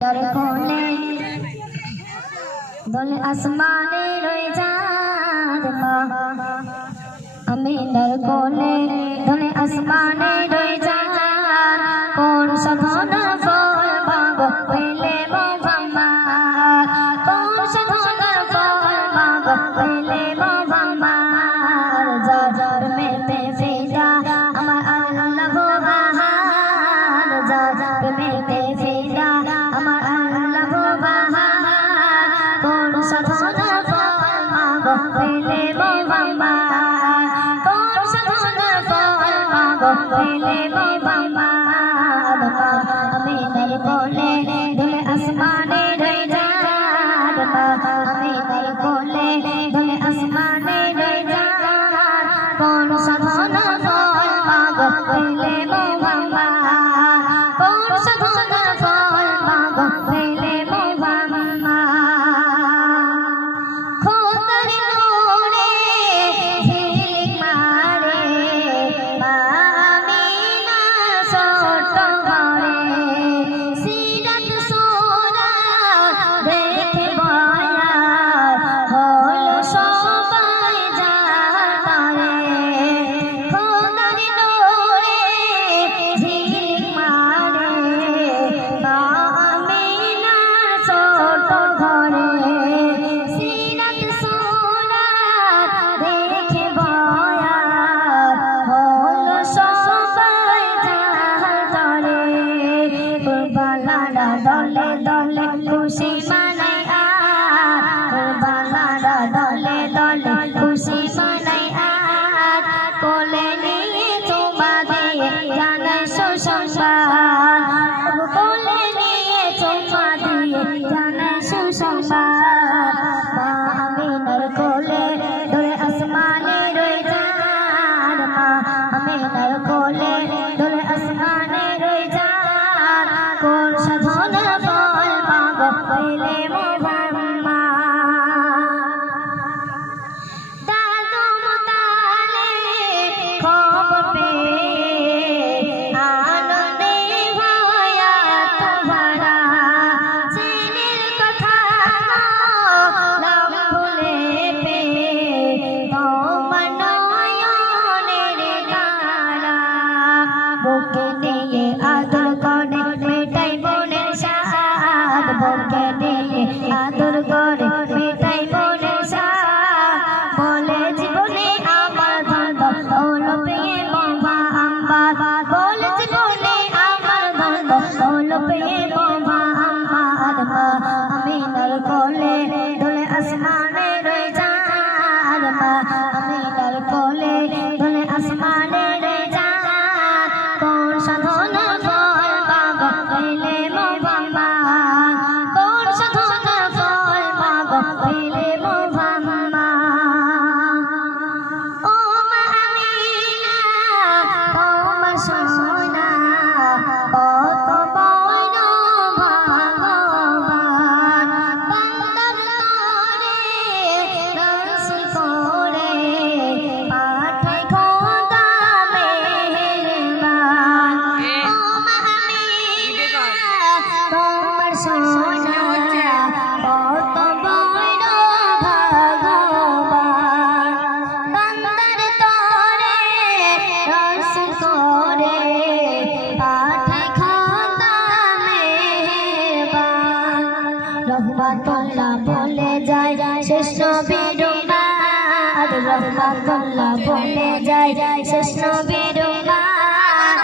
কোলে দোলে আসমানে রয়ে চাঁদ মা আমিনার কোলে দোলে আসমানে রয়ে চাঁদ কোন সাধনা ফল মাগো পেলে মোহাম্মদ কোন সাধনা ফল মাগো পেলে মোহাম্মদ যার মেতে ফিদা আমার আল্লাহ বাহার যার মেতে ফিদা আমার আল্লাহ বাহার কোন সাধনা ফল মাগো পেলে মোহাম্মদ কোন সাধনা ফল মাগো পেলে মোহাম্মদ আমিনার কোলে দোলে আসমানে রয়ে চাঁদ আমিনার কোলে দোলে আসমানে রয়ে চাঁদ কোন সাধনা ফল মাগো পেলে মোহাম্মদ কোন সাধনা ফল মাগো পেলে মোহাম্মদ খোদার নূরে ঝিলিক মারে মা আমিনার ছোট ঘরে সিরাত সোরা দেখে বয়া হলো সবাই জানারে খোদার নূরে ঝিলিক মারে মা আমিনার ছোট ঘরে সিরাত সোরা দেখে বয়া হলো সবাই জানারে কুরবালারা দলে দলে খুশি মানায় আর কুরবালারা দলে দলে খুশি মানায় আর কোলে নিয়ে চুমা দিয়ে জানায় সুসংবাদ কোলে নিয়ে চুমা দিয়ে জানায় সুসংবাদ মা আমিনার কোলে দোলে আসমানে রয়ে চাঁদ মা আমিনার কোলে দোলে আসমানে রয়ে চাঁদ কোন সাধনা ফল মাগো পেলে মোহাম্মদ দাদু মুতালে খবর পেয়ে আনন্দে ভয়া তোমারা চিনির কথা নাম ভুলে পেয়ে তোমার নয়নের তারা বুকে নিয়ে আদর করে মেটাই মনের সাদ বুকে নিয়ে আদর করে মেটাই মনের সাদ বলে জীবনে আমার ধন হলো পেয়ে মোহাম্মদ বলে জীবনে আমার ধন হলো পেয়ে মোহাম্মদ মা আমিনার কোলে দোলে আসমানে রয়ে চাঁদ মা আমিনার কোলে দোলে আসমানে রয়ে চাঁদ কোন সাধনা ফল মাগো পেলে মোহাম্মদ কোন সাধনা ফল মাগো পেলে মোহাম্মদ ও মা আমিনা তোমার সোনা কত বড় ভগবান বান্দার তরে রাসূল করে পাঠায় খোদা মেহেরবান ও মা আমিনা তোমার সোনা কত বড় ভগবান বান্দার তরে রাসূল করে পাঠায় খোদা মেহেরবান রহমাতুল্লাহ বলে যায় শেষ নবীর উম্মত রহমাতুল্লাহ বলে যায় শেষ নবীর উম্মত